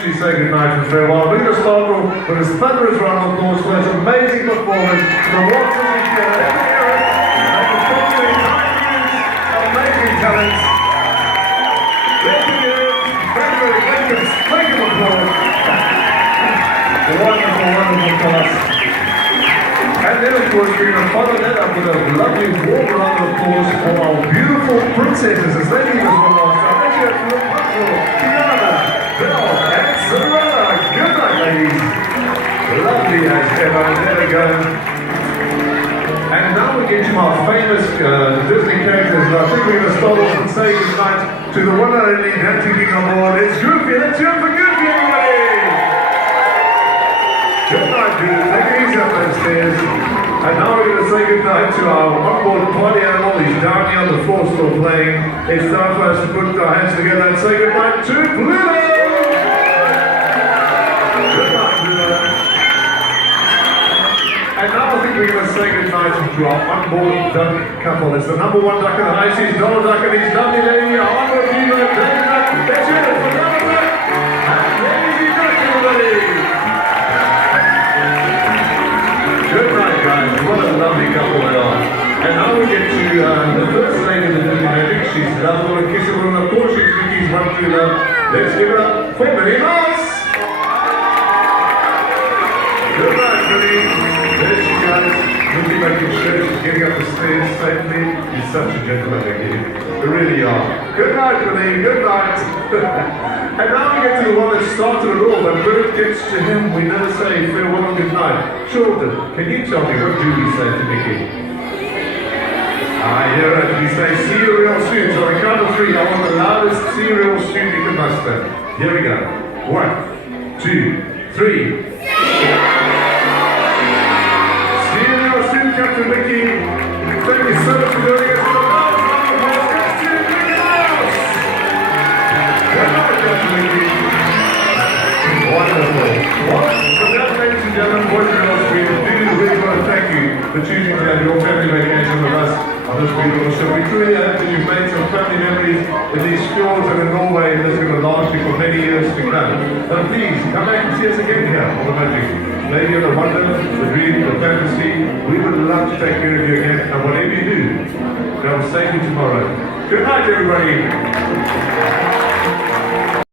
actually say goodnight and farewell. We're going to start off with his thunderous round of applause for his amazing performance. The Watson is here, and the following 9 years of amazing talents. Let's hear it. Make him applause. Wonderful, wonderful class. And then of course we're going to follow that up with a lovely warm round of applause for our beautiful princesses as they leave us one last time. Let's hear it for Patrol, Tiana, Belle, and Cinderella. Good night, ladies. Lovely as ever. There we go. And now we get to our famous Disney characters. And I think we're going to start off and say goodnight to the one and only dancing king on board. It's Goofy. Let's hear it for Goofy, everybody. Good night, dude. Take it easy up those stairs. And now we're going to say goodnight to our onboard party animal. He's down here on the floor still playing. It's time for us to put our hands together and say goodnight to Pluto! Good night, Pluto. And now I think we're going to say goodnight to our onboard duck couple. It's the number one duck in the high seas, Donald Duck, and his lovely lady, our onboard diva, Daisy Duck. Let's hear it for Donald Duck and Daisy Duck, everybody! Good night, guys. What a lovely couple they are. And now we get to the first lady of the Disney Magic. She's lovable and kissable, and of course she's Mickey's one true love. Let's give it up for Minnie Mouse. Good night, Minnie. There she goes. Mickey making sure she's getting up the stairs safely. You're such a gentleman, Mickey. You really are. Good night, Minnie. Good night. And now we get to the one that started it all. When Bert gets to him, we never say farewell and good night. Children, can you tell me what do we say to Mickey? I hear it. We say see you real soon. So on the count of 3, I want the loudest see you real soon you can muster. Here we go. 1, 2, 3. See you real soon, Captain Mickey. Thank you so much for doing it. Wonderful. Well, with that, ladies and gentlemen, boys and girls, we do really want to thank you for choosing to have your family vacation with us on this beautiful show. We truly hope that you've made some family memories in these fjords and in Norway that's going to last you for many years to come. And please, come back and see us again here on the Magic. Maybe on the wonder, the dream, the fantasy. We would love to take care of you again. And whatever you do, come safely tomorrow. Good night, everybody.